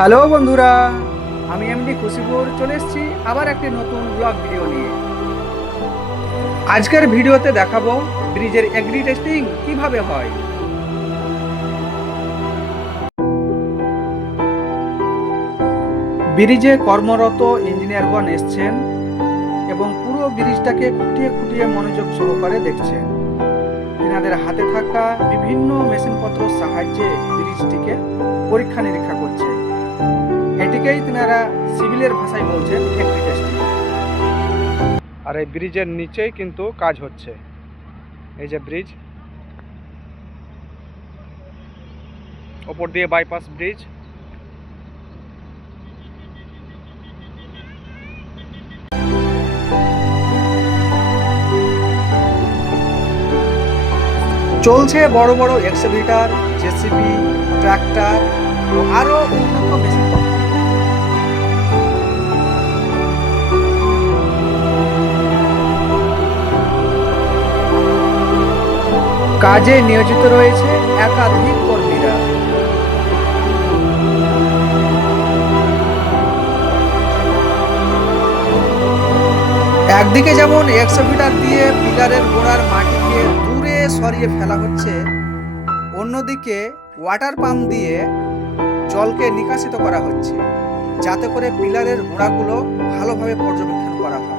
Hello বন্ধুরা, আমি MD খুশিপুর চলে এসেছি আবার একটি নতুন ব্লগ ভিডিও নিয়ে। আজকের ভিডিওতে দেখাবো ব্রিজের এগ্রি টেস্টিং কিভাবে হয়। ব্রিজে কর্মরত ইঞ্জিনিয়ারগণ এসছেন এবং পুরো ব্রিজটাকে খুঁটিয়ে খুঁটিয়ে মনোযোগ সহকারে দেখছেন। তিনাদের হাতে থাকা বিভিন্ন মেশিনপত্রের সাহায্যে ব্রিজটিকে পরীক্ষা নিরীক্ষা করছেন। এটিকেই তিনারা সিভিলের ভাষায় বলছেন এগ্রি টেস্টিং। আর এই ব্রিজের নিচেই কিন্তু কাজ হচ্ছে। এই যে ব্রিজ, ওপর দিয়ে বাইপাস ব্রিজ। চলছে বড় বড় এক্সকাভেটর, জেসিবি, ট্রাক্টর ও আরো উন্নত মেশিন। কাজে নিয়োজিত রয়েছে একাধিক কর্মীরা। একদিকে যেমন এক্সকাভেটর দিয়ে পিলারের গোড়ার মাটিকে দূরে সরিয়ে ফেলা হচ্ছে, অন্যদিকে ওয়াটার পাম্প দিয়ে জলকে নিকাশিত করা হচ্ছে, যাতে করে পিলারের গোড়াগুলো ভালোভাবে পর্যবেক্ষণ করা হয়।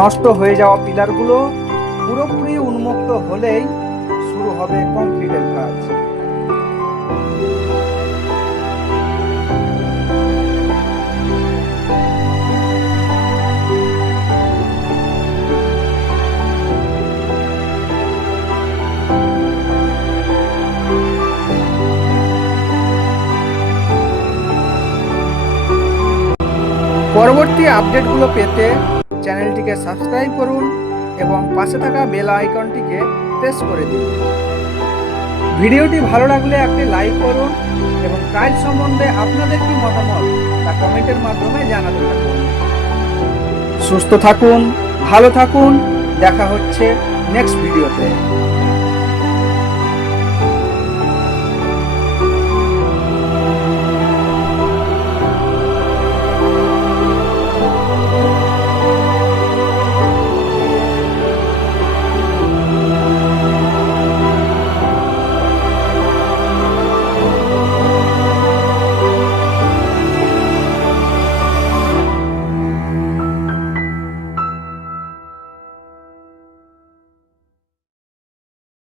নষ্ট হয়ে যাওয়া পিলারগুলো পুরোপুরি উন্মুক্ত হলেই শুরু হবে কংক্রিটের কাজ। পরবর্তী আপডেটগুলো পেতে চ্যানেলটিকে সাবস্ক্রাইব করুন এবং পাশে থাকা বেল আইকনটিকে প্রেস করে দিন। ভিডিওটি ভালো লাগলে একটি লাইক করুন এবং কাজ সম্বন্ধে আপনাদের কি মতামত তা কমেন্টের মাধ্যমে জানাতে থাকুন। সুস্থ থাকুন, ভালো থাকুন, দেখা হচ্ছে নেক্সট ভিডিওতে।